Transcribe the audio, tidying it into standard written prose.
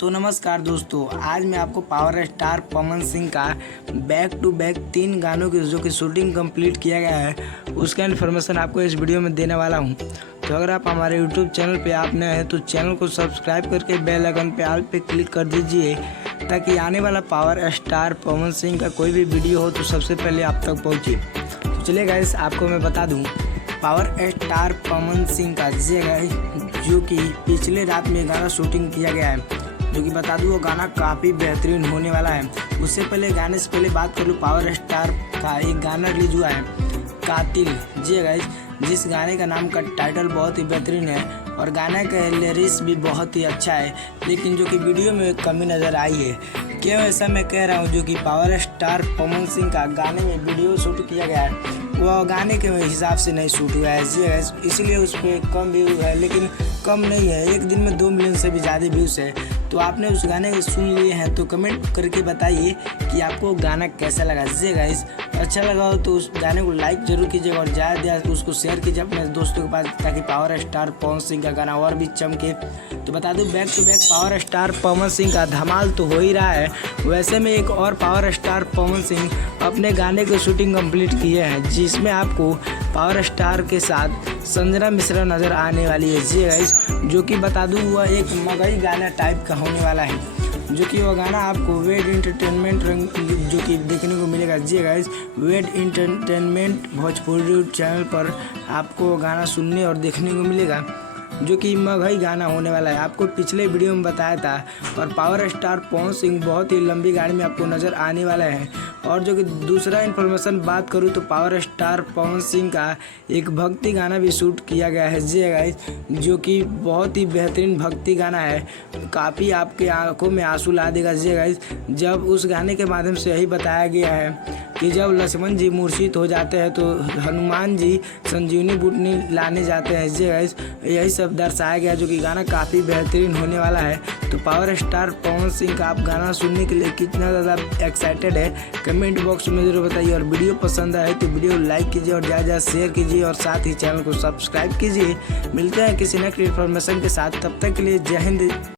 तो नमस्कार दोस्तों, आज मैं आपको पावर स्टार पवन सिंह का बैक टू बैक 3 गानों की जो कि शूटिंग कंप्लीट किया गया है उसका इन्फॉर्मेशन आपको इस वीडियो में देने वाला हूं। तो अगर आप हमारे यूट्यूब चैनल पे आप नए हैं तो चैनल को सब्सक्राइब करके बेल आइकन पे ऑल पे क्लिक कर दीजिए ताकि आने वाला पावर स्टार पवन सिंह का कोई भी वीडियो हो तो सबसे पहले आप तक पहुँचे। तो चलिए गाइस, आपको मैं बता दूँ पावर स्टार पवन सिंह का जो कि पिछले रात में गाना शूटिंग किया गया है, जो कि बता दूँ वो गाना काफ़ी बेहतरीन होने वाला है। उससे पहले गाने से पहले बात कर लूँ, पावर स्टार का एक गाना रिलीज हुआ है कातिल। जी गाइस, जिस गाने का नाम का टाइटल बहुत ही बेहतरीन है और गाने का लिरिक्स भी बहुत ही अच्छा है, लेकिन जो कि वीडियो में कमी नज़र आई है। क्यों ऐसा मैं कह रहा हूँ, जो कि पावर स्टार पवन सिंह का गाने में वीडियो शूट किया गया है वह गाने के हिसाब से नहीं शूट हुआ है। जी गाइस, इसलिए उस पर कम व्यू है, लेकिन कम नहीं है, एक दिन में 2 मिलियन से भी ज़्यादा व्यूज़ है। तो आपने उस गाने को सुन लिए हैं तो कमेंट करके बताइए कि आपको गाना कैसा लगा। जी गाइस, अच्छा लगा हो तो उस गाने को लाइक जरूर कीजिएगा और ज़्यादा उसको शेयर कीजिए अपने दोस्तों के पास ताकि पावर स्टार पवन सिंह का गाना और भी चमके। तो बता दूं, back to back power star Pawan Singh का धमाल तो हो ही रहा है। वैसे में एक और पावर स्टार पवन सिंह अपने गाने की शूटिंग कंप्लीट किए हैं, जिसमें आपको पावर स्टार के साथ संजना मिश्रा नज़र आने वाली है। जी गाइस, जो कि बता दूं वह एक मगही गाना टाइप का होने वाला है, जो कि वह गाना आपको वेड इंटरटेनमेंट जो कि देखने को मिलेगा। जी गाइस, वेड इंटरटेनमेंट भोजपुरी चैनल पर आपको गाना सुनने और देखने को मिलेगा, जो कि मगही गाना होने वाला है। आपको पिछले वीडियो में बताया था। और पावर स्टार पवन सिंह बहुत ही लंबी गाड़ी में आपको नज़र आने वाला है। और जो कि दूसरा इन्फॉर्मेशन बात करूँ तो पावर स्टार पवन सिंह का एक भक्ति गाना भी शूट किया गया है। जी गाइस, जो कि बहुत ही बेहतरीन भक्ति गाना है, काफ़ी आपके आंखों में आंसू ला देगा। जी गाइस, जब उस गाने के माध्यम से यही बताया गया है कि जब लक्ष्मण जी मूर्छित हो जाते हैं तो हनुमान जी संजीवनी बूटी लाने जाते हैं। जी गाइस, यही सब दर्शाया गया, जो कि गाना काफ़ी बेहतरीन होने वाला है। तो पावर स्टार पवन सिंह का आप गाना सुनने के लिए कितना ज़्यादा एक्साइटेड है कमेंट बॉक्स में ज़रूर बताइए। और वीडियो पसंद आए तो वीडियो लाइक कीजिए और ज़्यादा शेयर कीजिए और साथ ही चैनल को सब्सक्राइब कीजिए। मिलते हैं किसी नेक्स्ट इन्फॉर्मेशन के साथ, तब तक के लिए जय हिंद।